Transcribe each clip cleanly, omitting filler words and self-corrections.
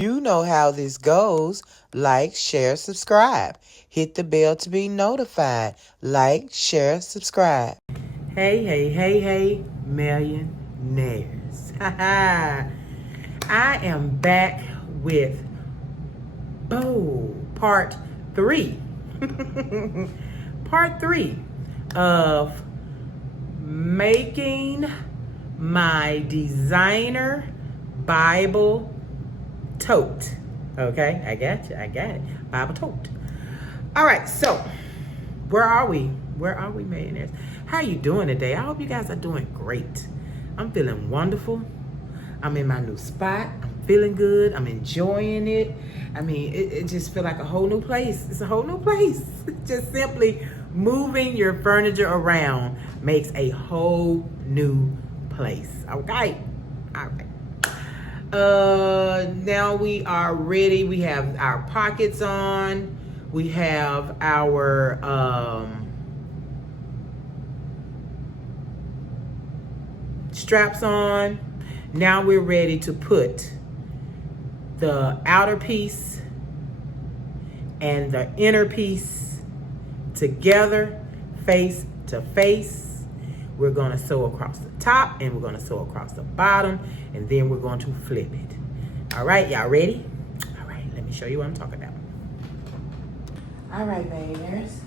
You know how this goes. Like, share, subscribe. Hit the bell to be notified. Like, share, subscribe. Hey, hey, hey, hey, millionaires. I am back with part 3. Part 3 of making my designer Bible tote. Okay, I got it. Bible tote. All right, so where are we? Where are we, millionaires? How are you doing today? I hope you guys are doing great. I'm feeling wonderful. I'm in my new spot. I'm feeling good. I'm enjoying it. I mean, it just feels like a whole new place. It's a whole new place. Just simply moving your furniture around makes a whole new place. Okay? All right. Now we are ready. We have our pockets on. We have our straps on. Now we're ready to put the outer piece and the inner piece together, face to face. We're going to sew across the top and we're going to sew across the bottom, and then we're going to flip it. All right, y'all ready? All right, let me show you what I'm talking about. All right, millionaires.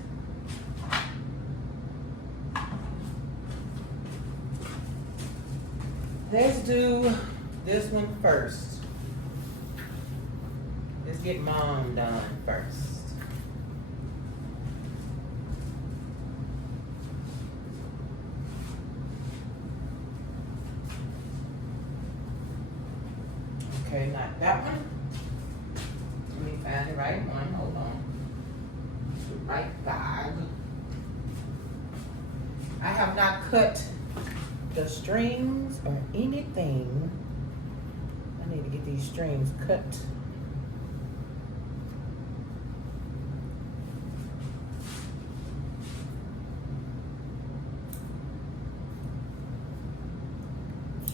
Let's do this one first. Let's get mom done first. Okay, not that one. Let me find the right one. Hold on. The right bag. I have not cut the strings or anything. I need to get these strings cut.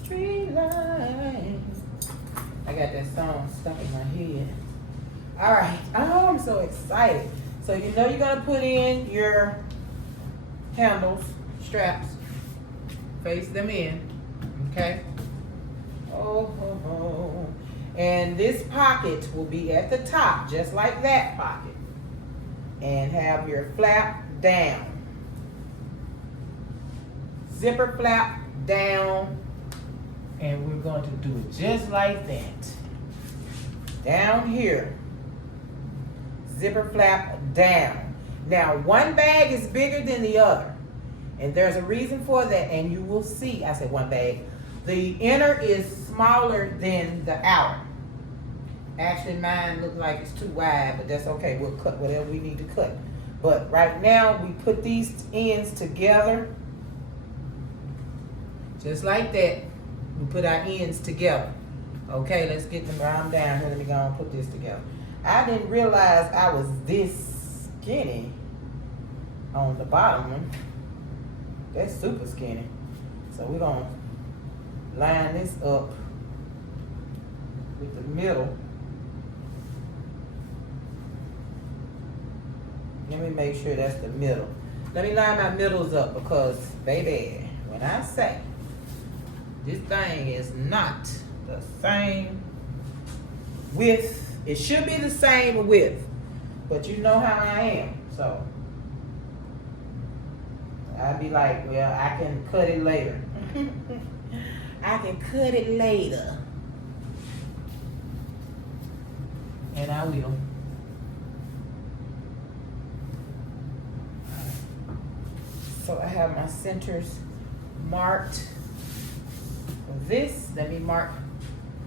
Street light. I got that song stuck in my head. All right. Oh, I'm so excited. So you know you're gonna put in your handles, straps, face them in, okay? Oh. And this pocket will be at the top, just like that pocket. And have your flap down. Zipper flap down. And we're going to do it just like that. Down here. Zipper flap down. Now, one bag is bigger than the other. And there's a reason for that, and you will see. I said one bag. The inner is smaller than the outer. Actually, mine looks like it's too wide, but that's okay. We'll cut whatever we need to cut. But right now, we put these ends together. Just like that. We put our ends together. Okay, let's get them round down here. Let me go and put this together. I didn't realize I was this skinny on the bottom one. That's super skinny. So we're going to line this up with the middle. Let me make sure that's the middle. Let me line my middles up because, baby, when I say this thing is not the same width. It should be the same width, but you know how I am. So I'd be like, well, I can cut it later. I can cut it later. And I will. So I have my centers marked. This, let me mark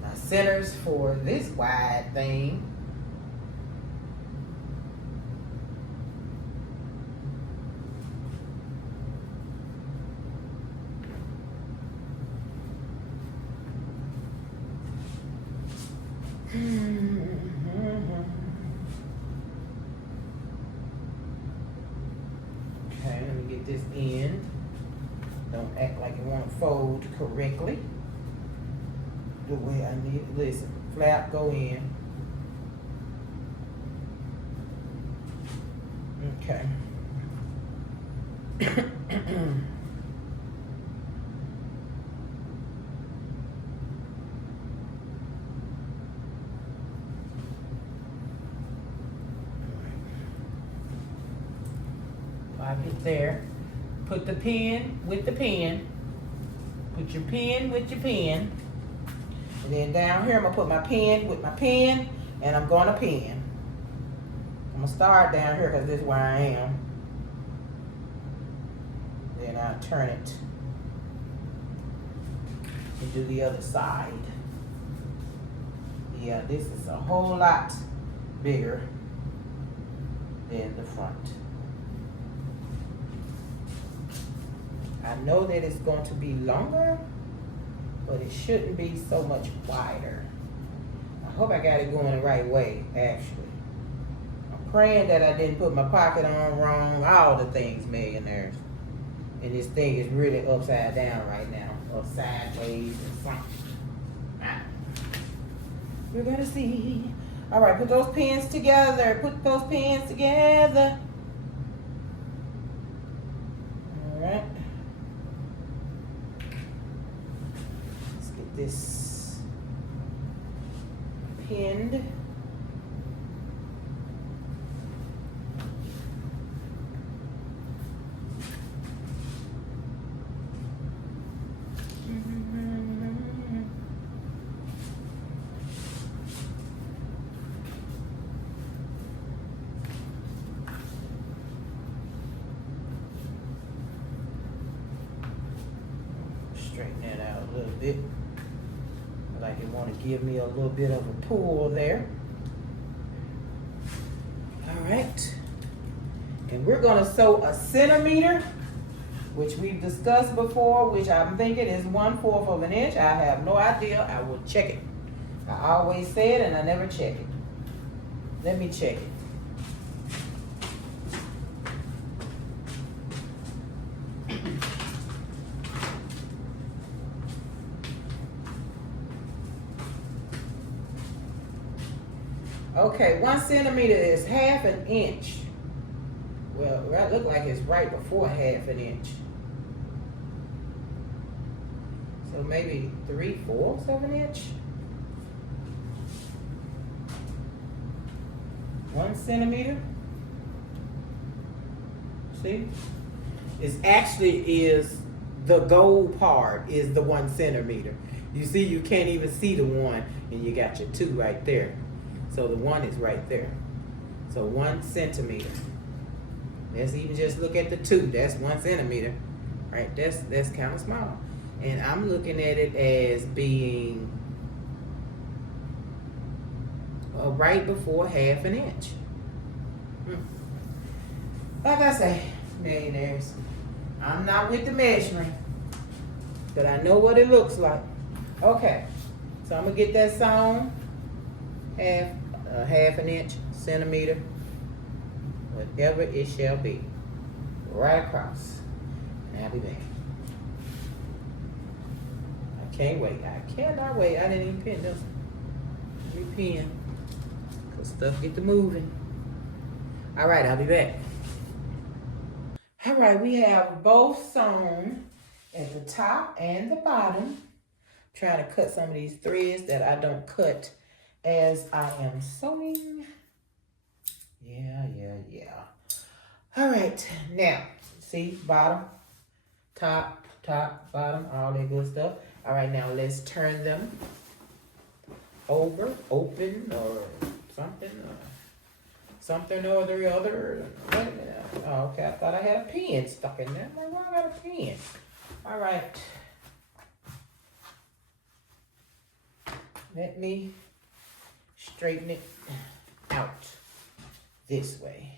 my centers for this wide thing. Okay, let me get this in. Don't act like it won't fold correctly. The way I need it. Listen, flap go in. Okay. Lock it there. Put the pen with the pen. Put your pen with your pen. And then down here, I'm gonna put my pen with my pen, and I'm gonna pen. I'm gonna start down here because this is where I am. Then I'll turn it and do the other side. Yeah, this is a whole lot bigger than the front. I know that it's going to be longer, but it shouldn't be so much wider. I hope I got it going the right way, actually. I'm praying that I didn't put my pocket on wrong, all the things, millionaires. And this thing is really upside down right now, or sideways or something. We're gonna see. All right, put those pins together. Put those pins together. All right. Let's get this pinned. Straighten that out a little bit. Like it want to give me a little bit of a pull there. All right. And we're going to sew a centimeter, which we've discussed before, which I'm thinking is 1/4 of an inch. I have no idea. I will check it. I always say it and I never check it. Let me check it. Okay, 1 centimeter is 1/2 inch. Well, that look like it's right before 1/2 inch. So maybe 3/4 of an inch. 1 centimeter. See? It's actually is the gold part is the 1 centimeter. You see, you can't even see the 1, and you got your 2 right there. So the 1 is right there. So 1 centimeter. Let's even just look at the 2. That's 1 centimeter, right? That's kind of small. And I'm looking at it as being right before 1/2 inch. Like I say, millionaires, I'm not with the measuring, but I know what it looks like. Okay, so I'm gonna get that sewn 1/2 inch, centimeter, whatever it shall be, right across. And I'll be back. I can't wait. I cannot wait. I didn't even pin this. Let me pin, cause stuff get to moving. All right, I'll be back. All right, we have both sewn at the top and the bottom. Trying to cut some of these threads that I don't cut as I am sewing. Yeah. All right, now, see, bottom, top, bottom, all that good stuff. All right, now let's turn them over, open, or something or the other. Oh, okay, I thought I had a pen stuck in there. Why I got a pen? All right. Let me straighten it out this way.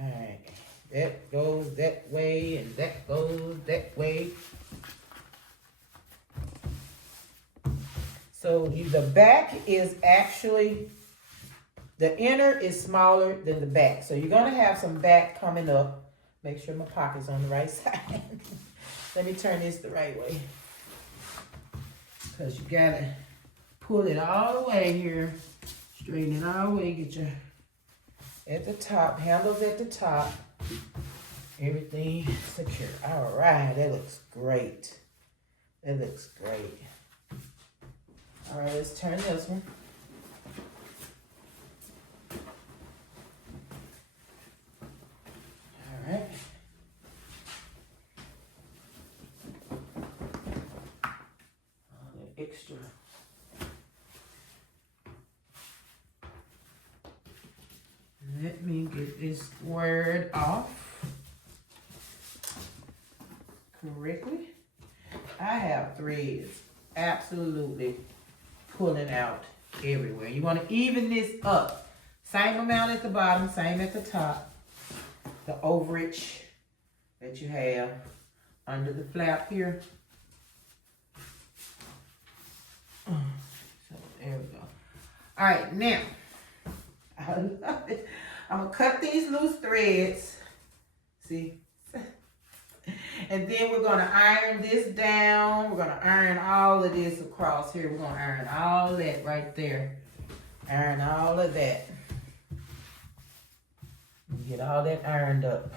All right, that goes that way and that goes that way. So the back is actually, the inner is smaller than the back. So you're gonna have some back coming up. Make sure my pocket's on the right side. Let me turn this the right way. Because you gotta pull it all the way here. Straighten it all the way, get your at the top, handles at the top. Everything secure. All right, that looks great. That looks great. All right, let's turn this one. All right. All that extra. Let me get this squared off correctly. I have threads absolutely pulling out everywhere. You want to even this up. Same amount at the bottom, same at the top. The overage that you have under the flap here. So there we go. All right, now I love it. I'm gonna cut these loose threads. See? And then we're gonna iron this down. We're gonna iron all of this across here. We're gonna iron all that right there. Iron all of that. Get all that ironed up.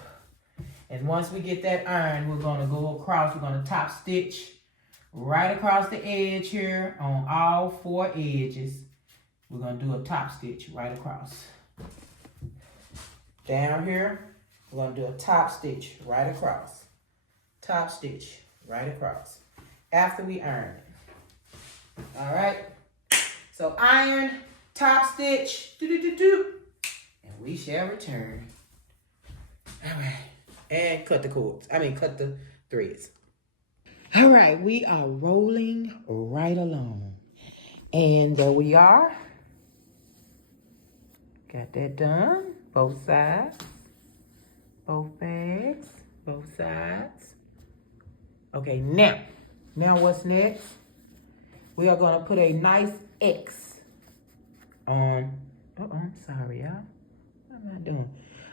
And once we get that ironed, we're gonna go across. We're gonna top stitch right across the edge here on all 4 edges. We're gonna do a top stitch right across. Down here, we're gonna do a top stitch right across. Top stitch right across after we iron it. All right, so iron, top stitch, and we shall return. All right, and cut the cords. Cut the threads. All right, we are rolling right along, and there we are. Got that done. Both sides, both bags, both sides. Okay, now what's next? We are gonna put a nice X on, I'm sorry, y'all. What am I doing?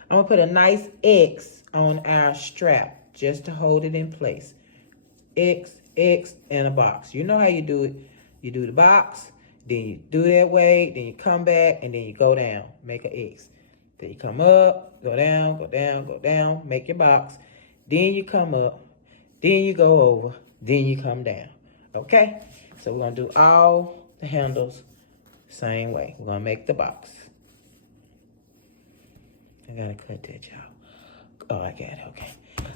I'm gonna put a nice X on our strap just to hold it in place. X, X, and a box. You know how you do it. You do the box, then you do that way, then you come back, and then you go down, make an X. Then you come up, go down, go down, go down, make your box. Then you come up, then you go over, then you come down. Okay? So we're gonna do all the handles the same way. We're gonna make the box. I gotta cut that, y'all. Oh, I got it, okay.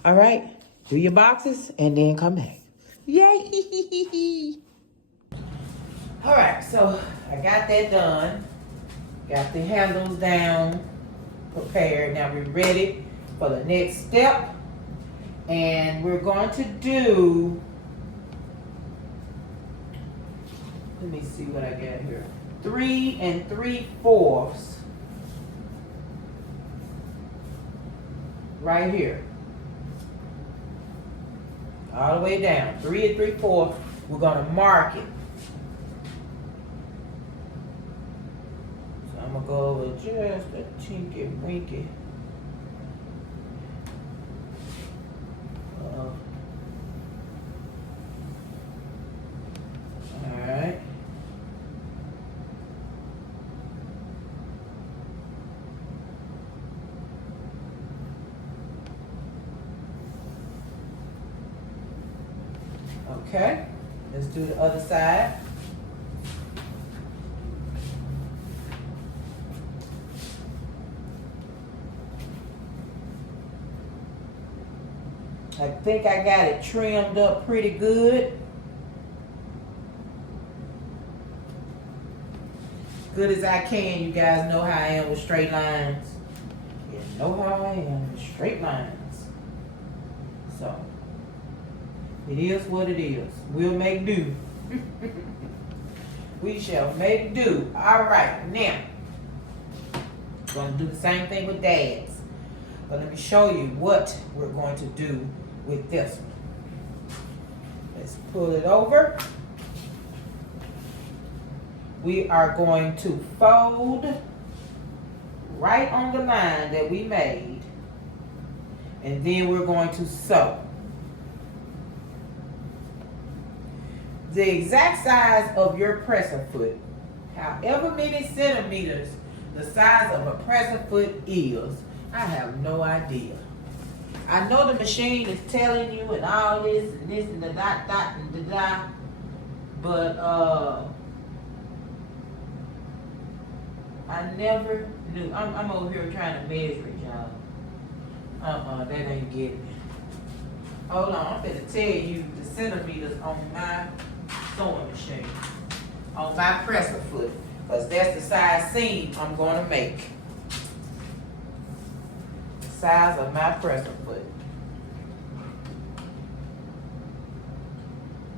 All right, do your boxes and then come back. Yay! All right, so I got that done. Got the handles down, prepared. Now we're ready for the next step. And we're going to do, let me see what I got here. 3 3/4 right here. All the way down. 3 3/4. We're going to mark it. So I'm going to go over just a tinky winky. Alright. Okay, let's do the other side. I think I got it trimmed up pretty good. Good as I can. You guys know how I am with straight lines. You know how I am with straight lines. So, it is what it is. We'll make do. We shall make do. All right, now, we're going to do the same thing with Dad's. But let me show you what we're going to do with this one. Let's pull it over. We are going to fold right on the line that we made. And then we're going to sew. The exact size of your presser foot, however many centimeters the size of a present foot is, I have no idea. I know the machine is telling you and all this and the dot and the dot, but I never knew. I'm over here trying to measure it, y'all. That ain't getting me. Hold on, I'm gonna tell you the centimeters on my sewing machine, on my presser foot, because that's the size seam I'm gonna make. The size of my presser foot.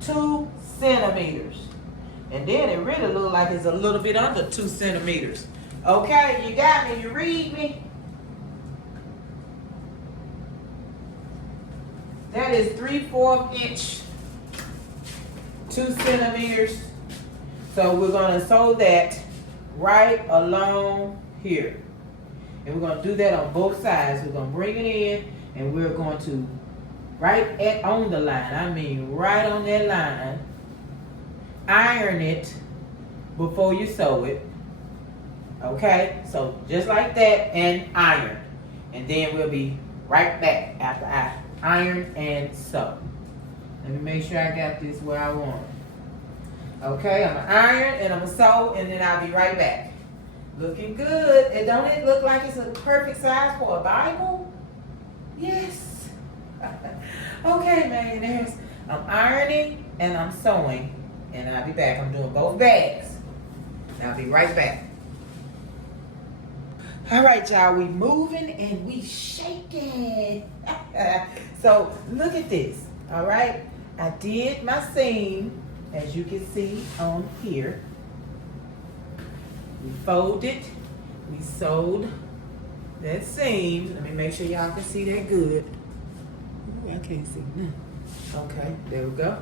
2 centimeters. And then it really looks like it's a little bit under 2 centimeters. Okay, you got me, you read me? That is 3/4 inch, 2 centimeters. So we're gonna sew that right along here. And we're gonna do that on both sides. We're gonna bring it in and we're going to on the line, I mean right on that line, iron it before you sew it. Okay, so just like that, and iron. And then we'll be right back after I iron and sew. Let me make sure I got this where I want it. Okay, I'm gonna iron and I'm gonna sew, and then I'll be right back. Looking good. And don't it look like it's a perfect size for a Bible? Yes. Okay, millionaires. I'm ironing and I'm sewing, and I'll be back. I'm doing both bags. And I'll be right back. All right, y'all, we moving and we shaking. So look at this, all right? I did my seam, as you can see on here. We folded, we sewed that seam. Let me make sure y'all can see that good. Ooh, I can't see. Okay, there we go.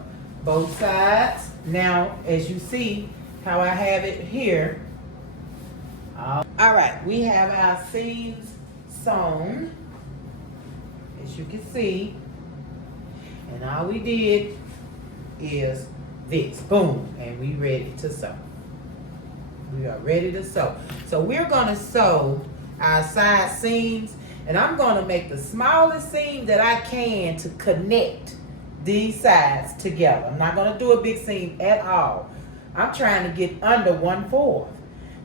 Both sides. Now, as you see how I have it here, all right, we have our seams sewn, as you can see, and all we did is this, boom, and we ready to sew. We are ready to sew. So we're gonna sew our side seams, and I'm gonna make the smallest seam that I can to connect these sides together. I'm not gonna do a big seam at all. I'm trying to get under 1/4.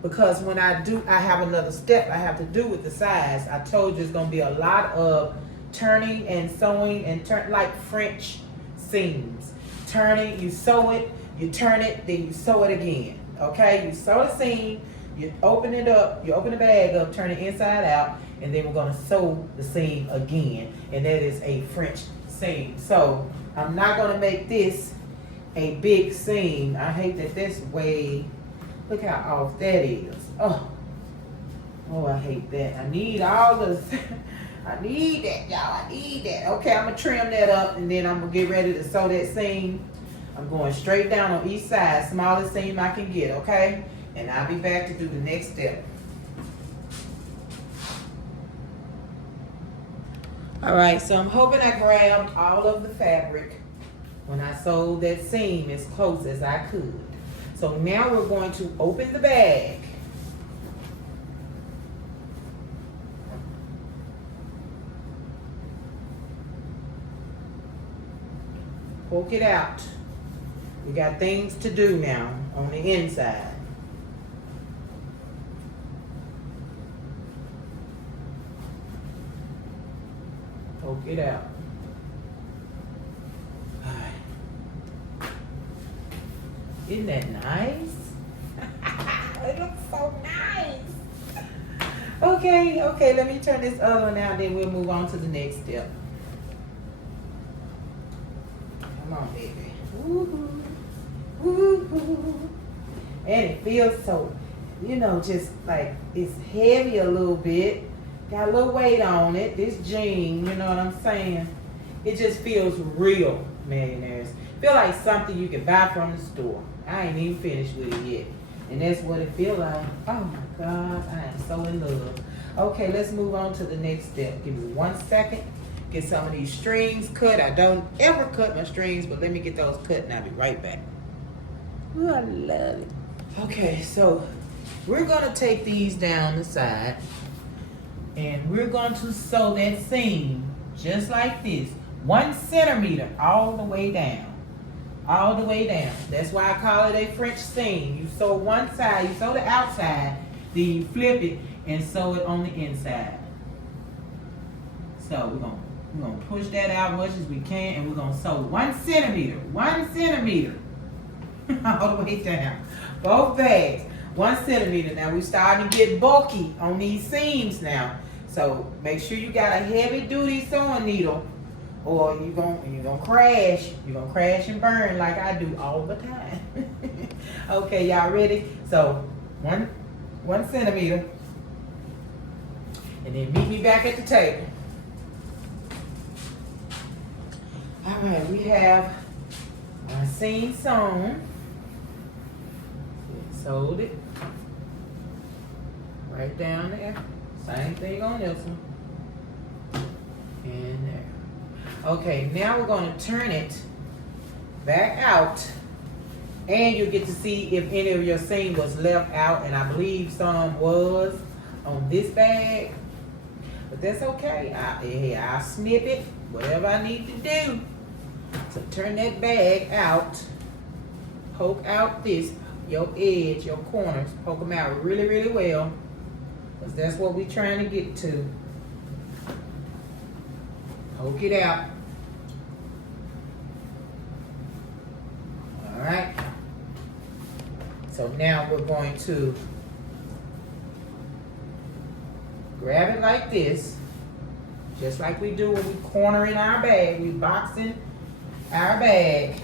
Because when I do, I have another step I have to do with the sides. I told you it's gonna be a lot of turning and sewing and like French seams. Turning, you sew it, you turn it, then you sew it again. Okay, you sew the seam, you open it up, you open the bag up, turn it inside out, and then we're gonna sew the seam again. And that is a French seam. So I'm not gonna make this a big seam. I hate that this way. Look how off that is. Oh, I hate that. I need all the, I need that, y'all. I need that. Okay, I'm going to trim that up, and then I'm going to get ready to sew that seam. I'm going straight down on each side, smallest seam I can get, okay? And I'll be back to do the next step. All right, so I'm hoping I grabbed all of the fabric when I sewed that seam as close as I could. So now we're going to open the bag. Poke it out. We got things to do now on the inside. Poke it out. Isn't that nice? It looks so nice. Okay, let me turn this other one out, then we'll move on to the next step. Come on, baby. Woo-hoo. Woo-hoo. And it feels so, just like it's heavy a little bit. Got a little weight on it. This jean, you know what I'm saying? It just feels real, millionaires. Feel like something you can buy from the store. I ain't even finished with it yet. And that's what it feels like. Oh my God, I am so in love. Okay, let's move on to the next step. Give me 1 second. Get some of these strings cut. I don't ever cut my strings, but let me get those cut and I'll be right back. Ooh, I love it. Okay, so we're gonna take these down the side and we're going to sew that seam just like this, 1 centimeter all the way down. All the way down. That's why I call it a French seam. You sew one side, you sew the outside, then you flip it and sew it on the inside. So we're gonna push that out as much as we can, and we're gonna sew 1 centimeter, 1 centimeter, all the way down. Both bags, 1 centimeter. Now we're starting to get bulky on these seams now. So make sure you got a heavy duty sewing needle, or you're gonna crash. You're gonna crash and burn like I do all the time. Okay, y'all ready? So one centimeter, and then meet me back at the table. All right, we have our seam sewn. Sewed it right down there. Same thing on this one. And there. Okay, now we're going to turn it back out, and you'll get to see if any of your seam was left out, and I believe some was on this bag, but that's okay. I'll snip it, whatever I need to do. So turn that bag out, poke out your edge, your corners, poke them out really, really well, because that's what we're trying to get to. Poke it out. All right. So now we're going to grab it like this, just like we do when we corner in our bag. We boxing our bag.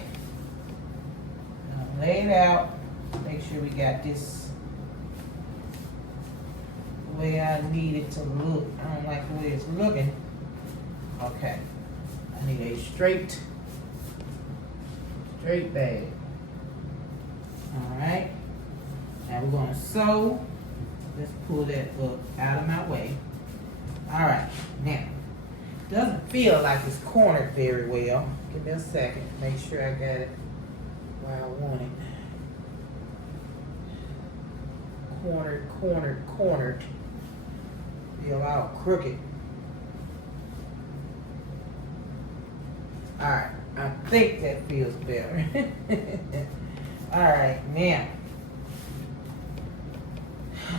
Now lay it out. Make sure we got this the way I need it to look. I don't like the way it's looking. Okay. I need a straight bag. Alright. Now we're going to sew. Let's pull that up out of my way. Alright. Now, doesn't feel like it's cornered very well. Give me a second. Make sure I got it where I want it. Cornered. Feel all crooked. Alright, I think that feels better. Alright, now,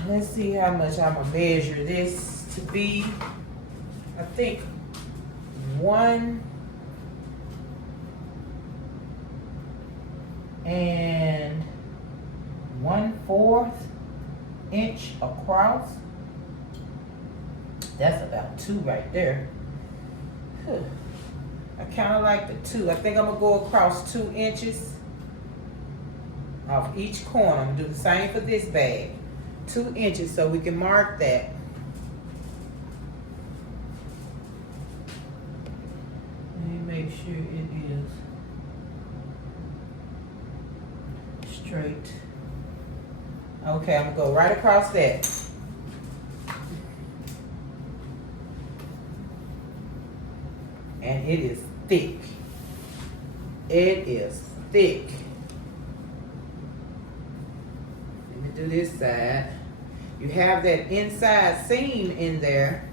let's see how much I'm going to measure this to be. I think 1 1/4 inch across. That's about 2 right there. I kind of like the 2. I think I'm gonna go across 2 inches off each corner. I'm gonna do the same for this bag. 2 inches, so we can mark that. Let me make sure it is straight. Okay, I'm gonna go right across that. And it is thick. It is thick. Let me do this side. You have that inside seam in there,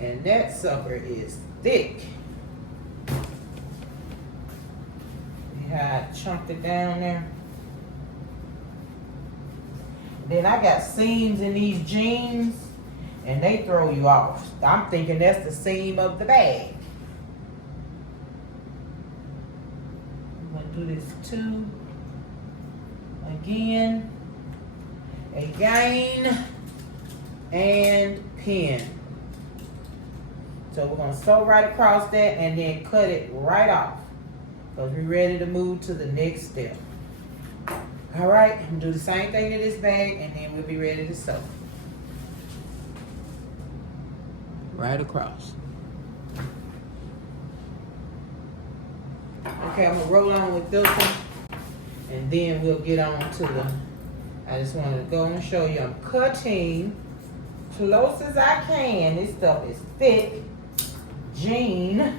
and that sucker is thick. See how I chunked it down there? Then I got seams in these jeans, and they throw you off. I'm thinking that's the seam of the bag. Do this 2 again, and pin. So we're going to sew right across that and then cut it right off, because we're ready to move to the next step. All right, I'm going to do the same thing to this bag, and then we'll be ready to sew. Right across. Okay, I'm going to roll on with this one, and then we'll get on to the, I just wanted to go and show you I'm cutting close as I can. This stuff is thick. Jean.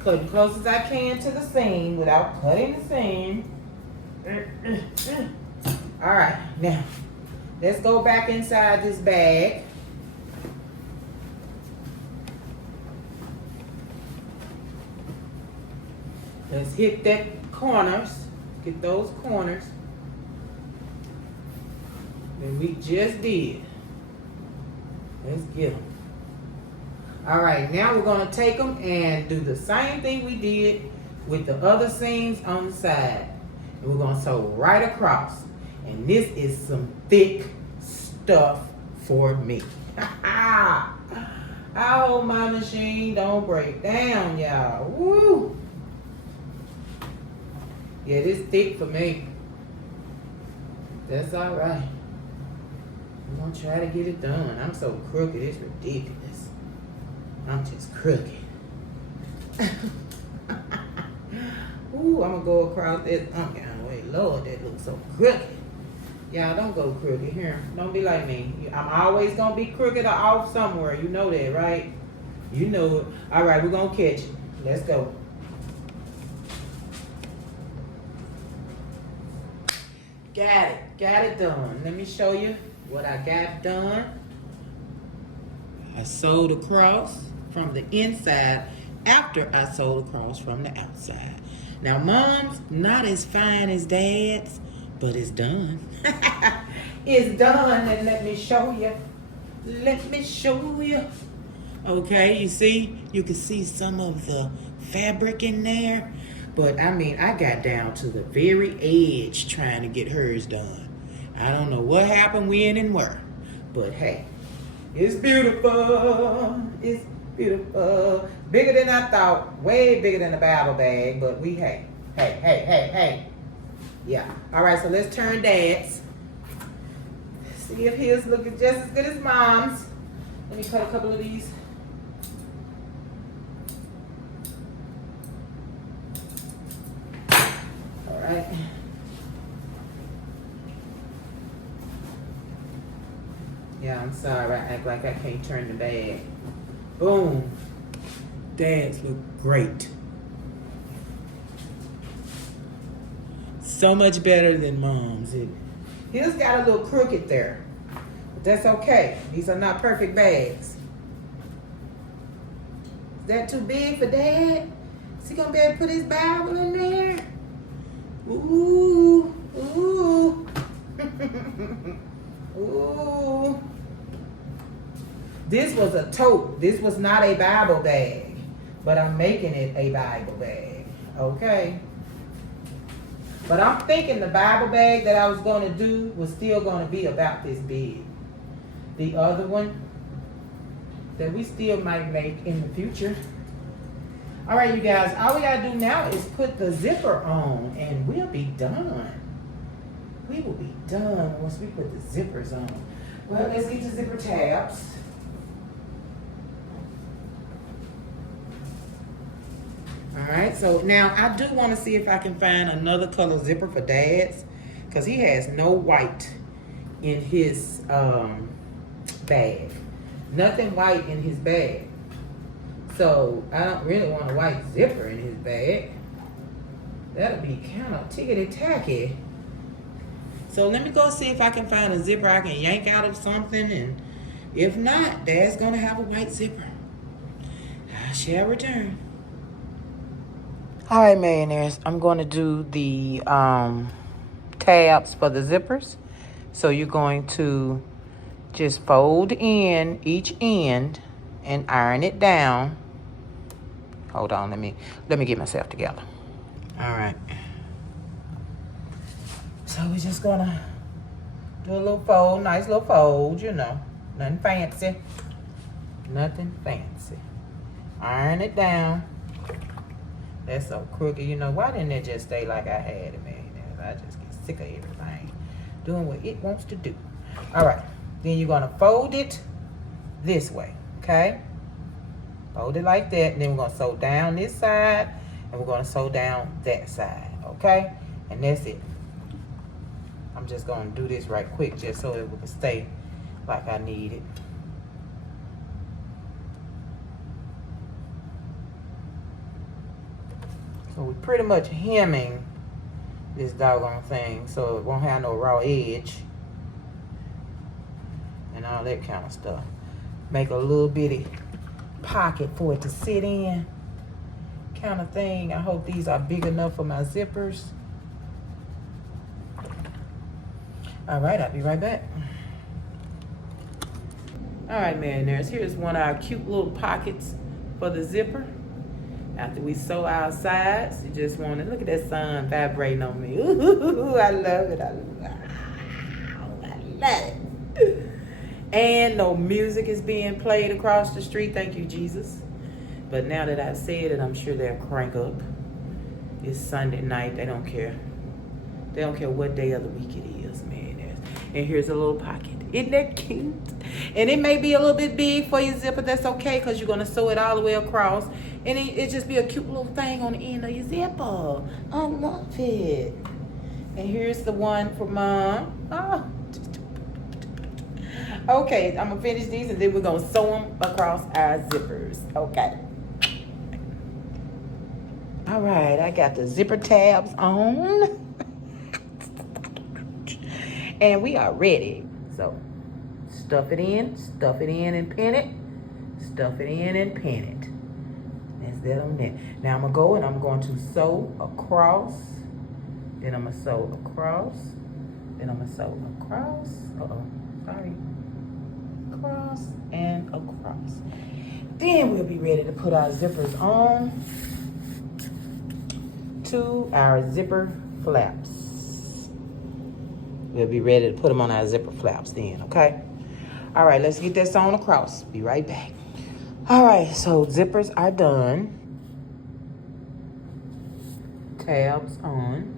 Cutting close as I can to the seam without cutting the seam. All right, now Let's go back inside this bag. Let's hit that corners. Get those corners. And we just did. Let's get them. All right, now we're gonna take them and do the same thing we did with the other seams on the side. And we're gonna sew right across. And this is some thick stuff for me. I hope my machine don't break down, y'all. Woo! Yeah, this thick for me. That's all right. I'm gonna try to get it done. I'm so crooked, it's ridiculous. I'm just crooked. Ooh, I'm gonna go across this. Wait, Lord, that looks so crooked. Y'all don't go crooked here. Don't be like me. I'm always gonna be crooked or off somewhere. You know that, right? You know it. All right, we're gonna catch it. Let's go. Got it done. Let me show you what I got done. I sewed across from the inside after I sewed across from the outside. Now, Mom's not as fine as Dad's, but it's done. It's done, and let me show you. Let me show you. Okay, you can see some of the fabric in there. But, I mean, I got down to the very edge trying to get hers done. I don't know what happened, when, and where. But, hey, it's beautiful. It's beautiful. Bigger than I thought. Way bigger than the Bible bag. But hey. Yeah. All right, so let's turn Dad's. See if his looking just as good as Mom's. Let me cut a couple of these. All right. Yeah, I'm sorry. I act like I can't turn the bag. Boom. Dad's look great. So much better than Mom's. His got a little crooked there. But that's okay. These are not perfect bags. Is that too big for Dad? Is he going to be able to put his Bible in there? Ooh. Ooh. Ooh. This was a tote. This was not a Bible bag. But I'm making it a Bible bag. Okay? But I'm thinking the Bible bag that I was going to do was still going to be about this big. The other one that we still might make in the future. All right, you guys. All we got to do now is put the zipper on and we'll be done. We will be done once we put the zippers on. Well, let's get the zipper tabs. All right, so now I do want to see if I can find another color zipper for Dad's, because he has no white in his bag. Nothing white in his bag. So I don't really want a white zipper in his bag. That'll be kind of tickety-tacky. So let me go see if I can find a zipper I can yank out of something, and if not, Dad's going to have a white zipper. I shall return. All right, millionaires, I'm going to do the tabs for the zippers. So you're going to just fold in each end and iron it down. Hold on, let me get myself together. All right. So we're just gonna do a little fold, nice little fold, you know. Nothing fancy. Nothing fancy. Iron it down. That's so crooked. You know, why didn't it just stay like I had it, man? I just get sick of everything doing what it wants to do. All right. Then you're gonna fold it this way, okay? Fold it like that, and then we're gonna sew down this side, and we're gonna sew down that side, okay? And that's it. I'm just gonna do this right quick just so it will stay like I need it. So we're pretty much hemming this doggone thing so it won't have no raw edge. all that kind of stuff. Make a little bitty pocket for it to sit in, kind of thing. I hope these are big enough for my zippers. All right, I'll be right back. All right, millionaires, here's one of our cute little pockets for the zipper. After we sew our sides, you just want to look at that sun vibrating on me. Ooh, I love it. I love it. And no music is being played across the street. Thank you, Jesus. But now that I've said it, I'm sure they'll crank up. It's Sunday night. They don't care. They don't care what day of the week it is, man. And here's a little pocket. Isn't that cute? And it may be a little bit big for your zipper. That's okay, because you're going to sew it all the way across. And it just be a cute little thing on the end of your zipper. I love it. And here's the one for Mom. Oh. Okay, I'm going to finish these, and then we're going to sew them across our zippers. Okay. All right, I got the zipper tabs on. And we are ready. So, stuff it in and pin it. Stuff it in and pin it. That's that on that. Now I'm going to sew across. Then I'm going to sew across. Then I'm going to sew across. Sorry. Across and across. Then we'll be ready to put our zippers on to our zipper flaps. We'll be ready to put them on our zipper flaps then, okay? All right, let's get this sewn across. Be right back. All right, so zippers are done. Tabs on.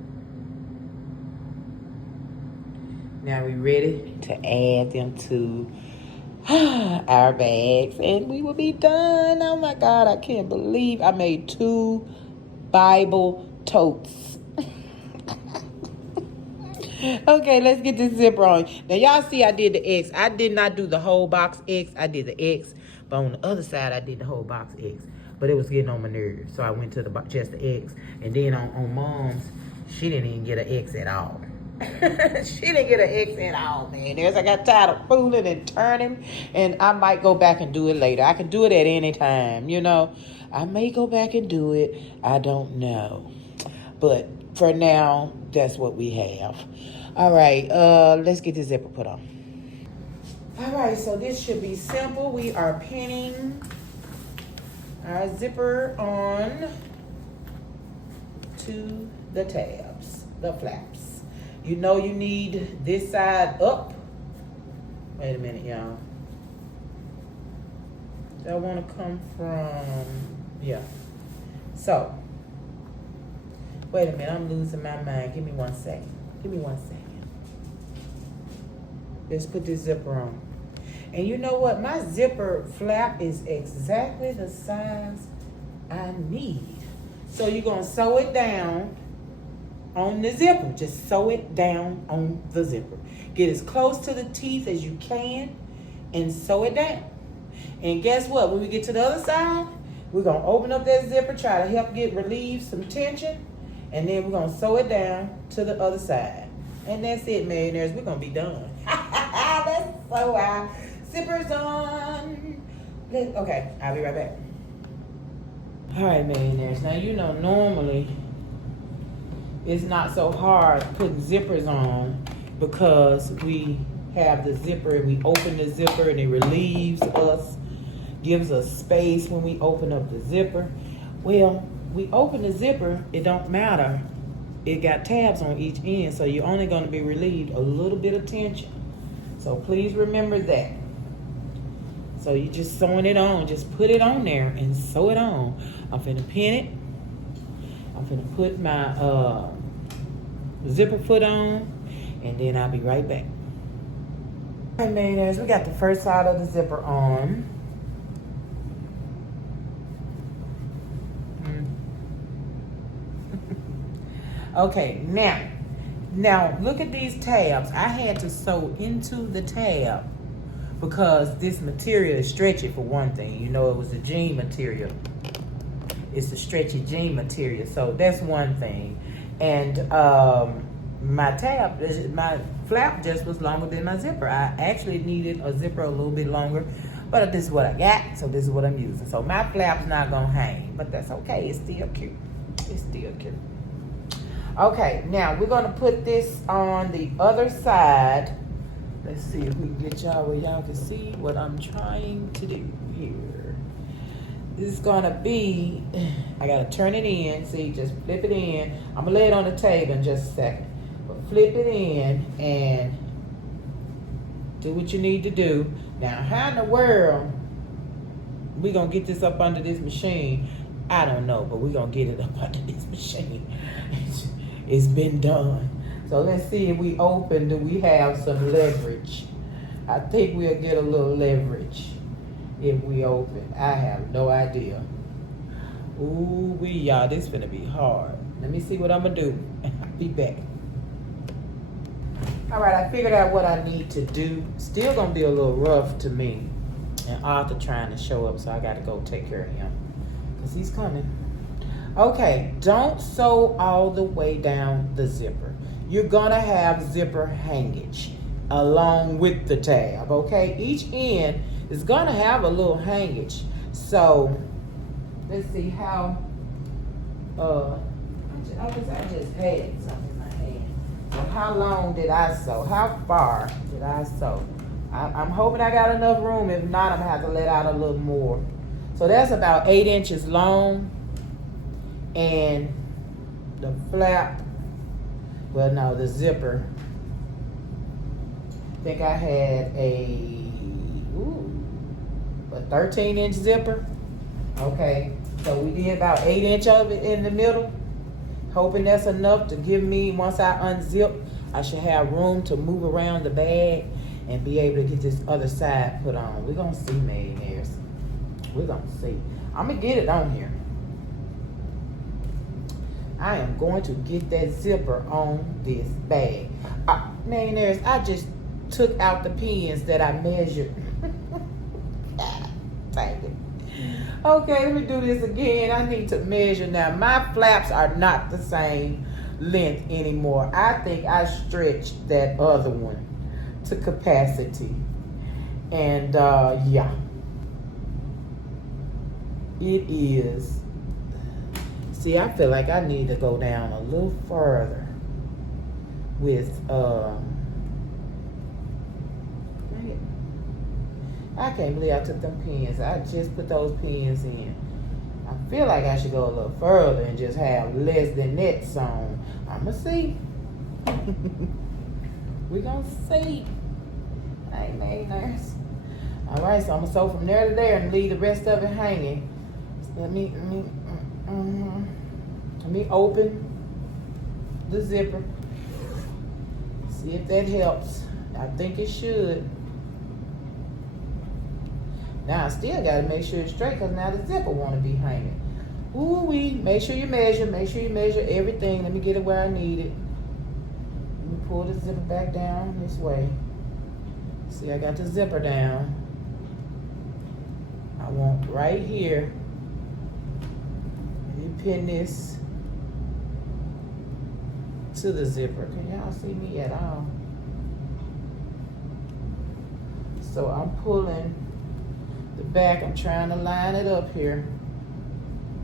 Now we're ready to add them to our bags, and we will be done. Oh my God, I can't believe I made 2 Bible totes. Okay, let's get this zipper on. Now, y'all see I did the X. I did not do the whole box X. I did the X. But on the other side, I did the whole box X. But it was getting on my nerves. So I went to just the X. And then on Mom's, she didn't even get an X at all. She didn't get an X at all, man. I got tired of fooling and turning. And I might go back and do it later. I can do it at any time, you know. I may go back and do it. I don't know. But for now, that's what we have. All right, let's get the zipper put on. All right, so this should be simple. We are pinning our zipper on to the tabs, the flaps. You know you need this side up. Wait a minute, y'all. I want to come from, yeah. So, wait a minute, I'm losing my mind. Give me 1 second. Give me 1 second. Let's put this zipper on. And you know what? My zipper flap is exactly the size I need. So you're going to sew it down on the zipper. Just sew it down on the zipper. Get as close to the teeth as you can and sew it down. And guess what? When we get to the other side, we're going to open up that zipper, try to help relieve some tension. And then we're going to sew it down to the other side. And that's it, millionaires. We're going to be done. Let's sew our zippers on. Okay, I'll be right back. All right, millionaires. Now, you know, normally it's not so hard putting zippers on because we have the zipper and we open the zipper and it relieves us, gives us space when we open up the zipper. Well, we open the zipper, it don't matter. It got tabs on each end, so you're only going to be relieved a little bit of tension. So please remember that. So you're just sewing it on. Just put it on there and sew it on. I'm finna pin it. I'm finna put my zipper foot on, and then I'll be right back. All right, millionaires, we got the first side of the zipper on. Okay, now look at these tabs. I had to sew into the tab because this material is stretchy for one thing. You know, it was a jean material. It's a stretchy jean material, so that's one thing. And my flap just was longer than my zipper. I actually needed a zipper a little bit longer, but this is what I got, so this is what I'm using. So my flap's not gonna hang, but that's okay. It's still cute. It's still cute. Okay, now we're gonna put this on the other side. Let's see if we can get y'all where y'all can see what I'm trying to do here. This is gonna be, I gotta turn it in. See, just flip it in. I'm gonna lay it on the table in just a second. But flip it in and do what you need to do. Now, how in the world we gonna get this up under this machine? I don't know, but we're gonna get it up under this machine. It's been done. So let's see if we open, do we have some leverage? I think we'll get a little leverage if we open. I have no idea. Ooh, y'all, this is gonna be hard. Let me see what I'm gonna do. I'll be back. All right, I figured out what I need to do. Still gonna be a little rough to me. And Arthur trying to show up, so I gotta go take care of him. Because he's coming. Okay, don't sew all the way down the zipper. You're gonna have zipper hangage along with the tab, okay? Each end is gonna have a little hangage. So, let's see how, I just had something in my hand. So how long did I sew? How far did I sew? I'm hoping I got enough room. If not, I'm gonna have to let out a little more. So that's about 8 inches long. And the flap, well, no, the zipper, I think I had a 13-inch zipper. Okay, so we did about 8 inch of it in the middle. Hoping that's enough to give me, once I unzip, I should have room to move around the bag and be able to get this other side put on. We're gonna see, millionaires. We're gonna see. I'm gonna get it on here. I am going to get that zipper on this bag. Millionaires, I just took out the pins that I measured. Dang it. Okay, let me do this again. I need to measure. Now, my flaps are not the same length anymore. I think I stretched that other one to capacity. And yeah. It is. See, I feel like I need to go down a little further with, I can't believe I took them pins. I just put those pins in. I feel like I should go a little further and just have less than that sewn. I'ma see. We gonna see. I ain't made nurse. All right, so I'm gonna sew from there to there and leave the rest of it hanging. Let me open the zipper. See if that helps. I think it should. Now I still gotta make sure it's straight because now the zipper wanna be hanging. Ooh-wee, make sure you measure everything. Let me get it where I need it. Let me pull the zipper back down this way. See, I got the zipper down. I want right here. Let me pin this to the zipper. Can y'all see me at all? So I'm pulling the back. I'm trying to line it up here.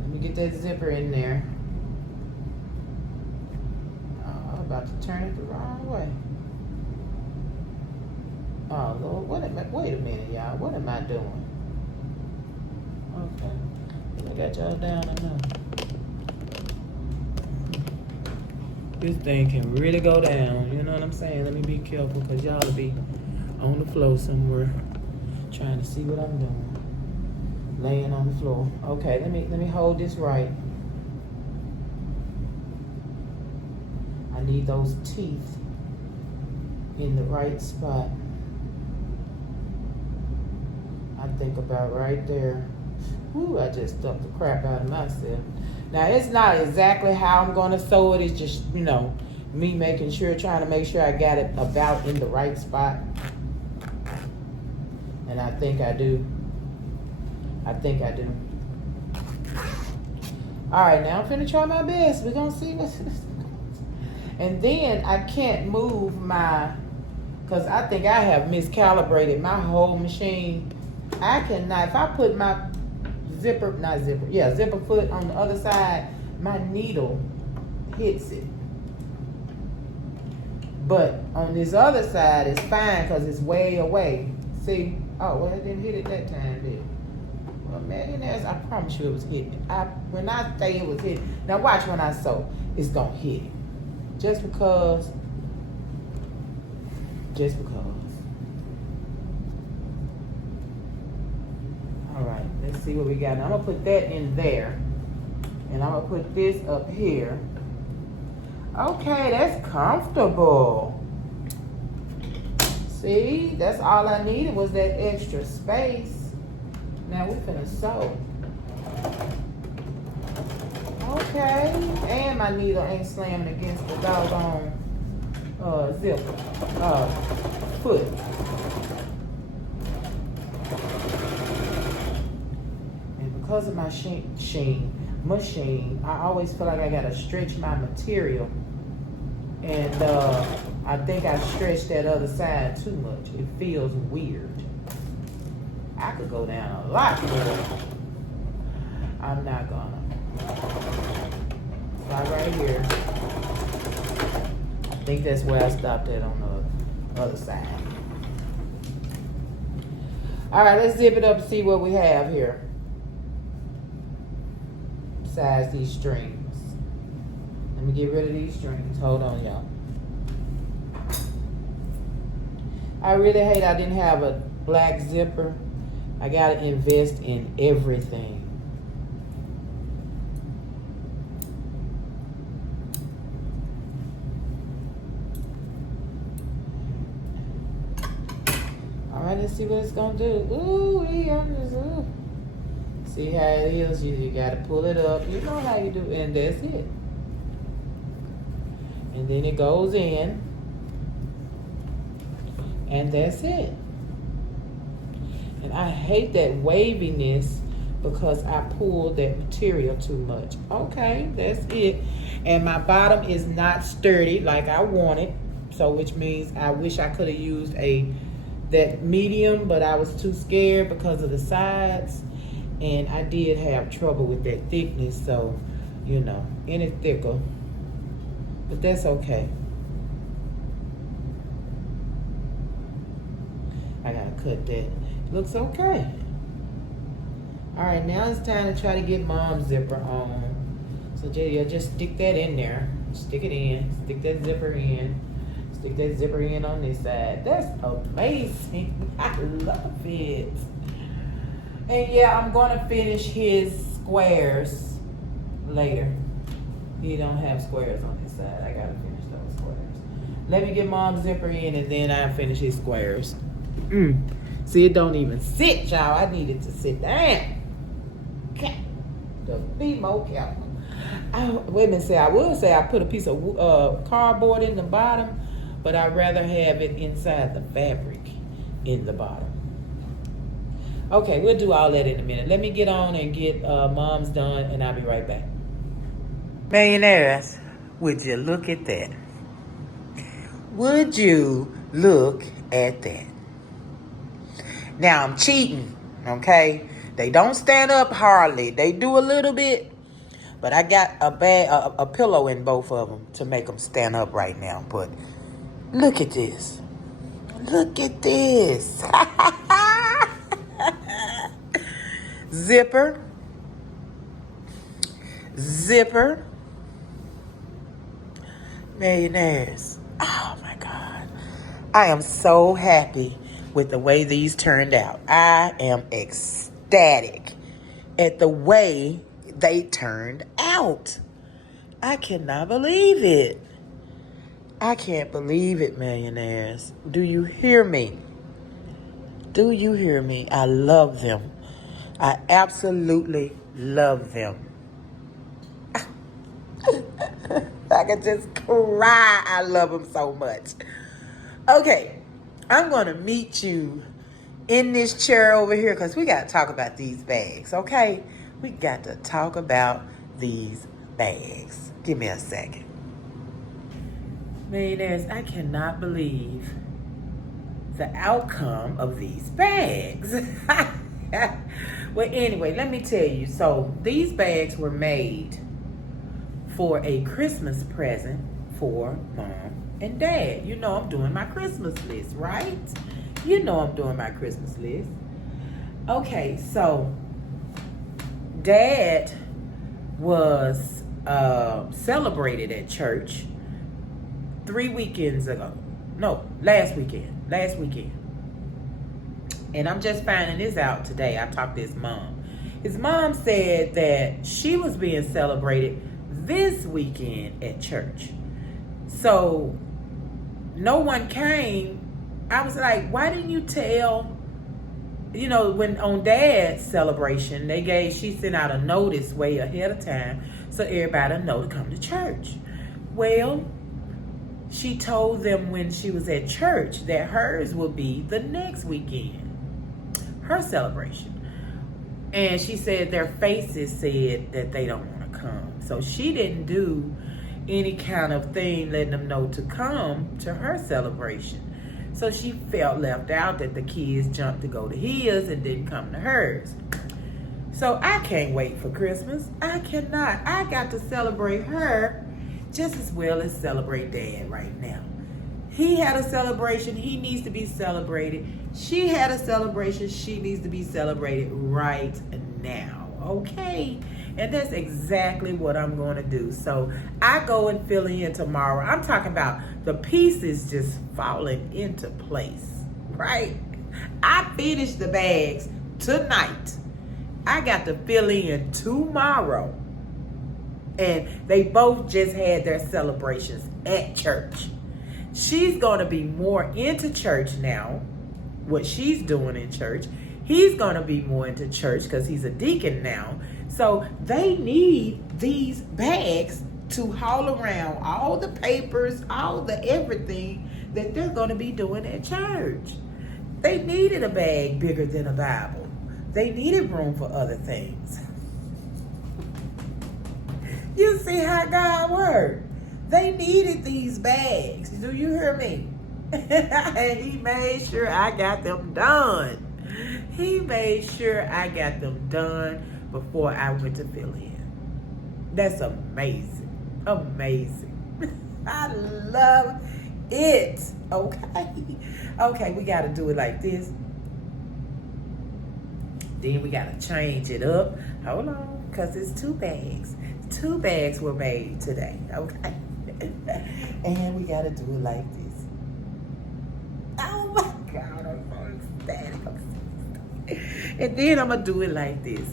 Let me get that zipper in there. Oh, I'm about to turn it the wrong way. Oh Lord, wait a minute, y'all. What am I doing? Okay, I got y'all down enough. This thing can really go down, you know what I'm saying? Let me be careful because y'all will be on the floor somewhere trying to see what I'm doing. Laying on the floor. Okay, let me hold this right. I need those teeth in the right spot. I think about right there. Ooh, I just stuck the crap out of myself. Now, it's not exactly how I'm going to sew it. It's just, you know, me making sure, trying to make sure I got it about in the right spot. And I think I do. I think I do. All right, now I'm finna try my best. We're going to see what's... And then I can't move my because I think I have miscalibrated my whole machine. I cannot, if I put my zipper foot on the other side, my needle hits it. But on this other side, it's fine because it's way away. See? Oh, well, it didn't hit it that time, did it? Well, man, I promise you it was hitting it. When I say it was hitting, now watch when I sew, it's going to hit it. Just because. All right, let's see what we got. Now, I'm going to put that in there. And I'm going to put this up here. Okay, that's comfortable. See, that's all I needed was that extra space. Now we're finna sew. Okay, and my needle ain't slamming against the doggone zipper, foot. And because of my machine, I always feel like I gotta stretch my material. And I think I stretched that other side too much. It feels weird. I could go down a lot more. I'm not gonna. Stop right here. I think that's where I stopped at on the other side. All right, let's zip it up and see what we have here. Besides these strings. Let me get rid of these strings. Hold on, y'all. I really hate I didn't have a black zipper. I gotta invest in everything. All right, let's see what it's gonna do. Ooh, see how it is. You gotta pull it up. You know how you do, and that's it. And then it goes in, and that's it. And I hate that waviness because I pulled that material too much. Okay, that's it. And my bottom is not sturdy like I wanted, so which means I wish I could have used that medium, but I was too scared because of the sides, and I did have trouble with that thickness. So, you know, any thicker. But that's okay. I gotta cut that. Looks okay. All right, now it's time to try to get mom's zipper on. So just stick that in there. Stick it in. Stick that zipper in. Stick that zipper in on this side. That's amazing. I love it. And yeah, I'm gonna finish his squares later. He don't have squares on his side. I gotta finish those squares. Let me get mom's zipper in and then I'll finish his squares. See, it don't even sit, y'all. I need it to sit down. Okay. To be more careful. Wait a minute, I would say I put a piece of cardboard in the bottom, but I'd rather have it inside the fabric in the bottom. Okay, we'll do all that in a minute. Let me get on and get mom's done, and I'll be right back. Millionaires, would you look at that? Would you look at that? Now, I'm cheating, okay? They don't stand up hardly. They do a little bit, but I got a pillow in both of them to make them stand up right now. But look at this. Look at this. Zipper. Millionaires. Oh my God. I am so happy with the way these turned out. I am ecstatic at the way they turned out. I cannot believe it. I can't believe it, millionaires. Do you hear me? Do you hear me? I love them. I absolutely love them. I could just cry. I love them so much. Okay, I'm going to meet you in this chair over here because we got to talk about these bags, okay? We got to talk about these bags. Give me a second. Millionaires, I cannot believe the outcome of these bags. Well, anyway, let me tell you. So these bags were made for a Christmas present for mom and dad. You know I'm doing my Christmas list, right? You know I'm doing my Christmas list. Okay, so dad was celebrated at church 3 weekends ago. No, last weekend. And I'm just finding this out today. I talked to his mom. His mom said that she was being celebrated this weekend at church. So no one came. I was like, why didn't you tell? You know, when on dad's celebration, she sent out a notice way ahead of time so everybody know to come to church. Well, she told them when she was at church that hers will be the next weekend, her celebration. And she said their faces said that they don't want to come. So she didn't do any kind of thing letting them know to come to her celebration. So she felt left out that the kids jumped to go to his and didn't come to hers. So I can't wait for Christmas. I cannot. I got to celebrate her just as well as celebrate dad right now. He had a celebration. He needs to be celebrated. She had a celebration. She needs to be celebrated right now. Okay? And that's exactly what I'm going to do. So I go and fill in tomorrow. I'm talking about the pieces just falling into place, right? I finished the bags tonight. I got to fill in tomorrow. And they both just had their celebrations at church. She's going to be more into church now, what she's doing in church. He's going to be more into church because he's a deacon now. So they need these bags to haul around all the papers, all the everything that they're going to be doing at church. They needed a bag bigger than a Bible. They needed room for other things. You see how God works. They needed these bags. Do you hear me? And he made sure I got them done. He made sure I got them done before I went to fill in. That's amazing. Amazing. I love it. Okay, we got to do it like this. Then we got to change it up. Hold on, because it's 2 bags. 2 bags were made today. Okay. And we got to do it like this. Oh my God, I'm so ecstatic. And then I'm going to do it like this.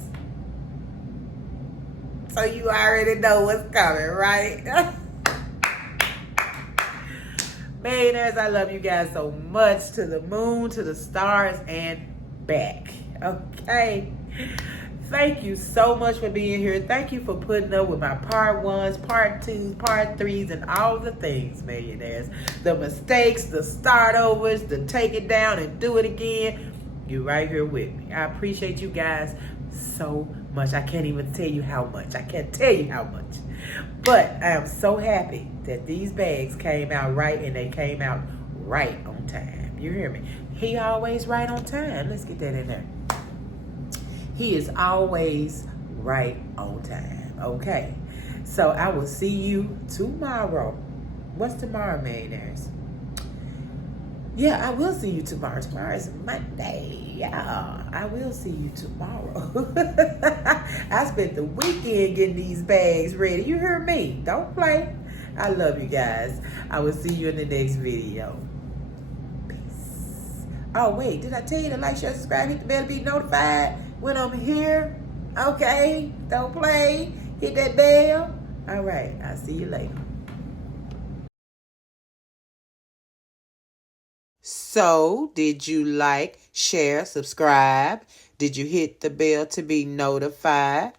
So you already know what's coming, right? Millionaires, I love you guys so much. To the moon, to the stars, and back. Okay? Thank you so much for being here. Thank you for putting up with my part 1s, part 2s, part 3s, and all the things, millionaires. The mistakes, the start overs, the take it down and do it again. You're right here with me. I appreciate you guys so much. I can't even tell you how much. I can't tell you how much. But I am so happy that these bags came out right, and they came out right on time. You hear me? He always right on time. Let's get that in there. He is always right on time. Okay. So I will see you tomorrow. What's tomorrow, millionaires? Yeah, I will see you tomorrow. Tomorrow is Monday. Yeah, I will see you tomorrow. I spent the weekend getting these bags ready. You hear me? Don't play. I love you guys. I will see you in the next video. Peace. Oh, wait. Did I tell you to like, share, subscribe, hit the bell to be notified when I'm here? Okay. Don't play. Hit that bell. All right. I'll see you later. So, did you like, share, subscribe? Did you hit the bell to be notified?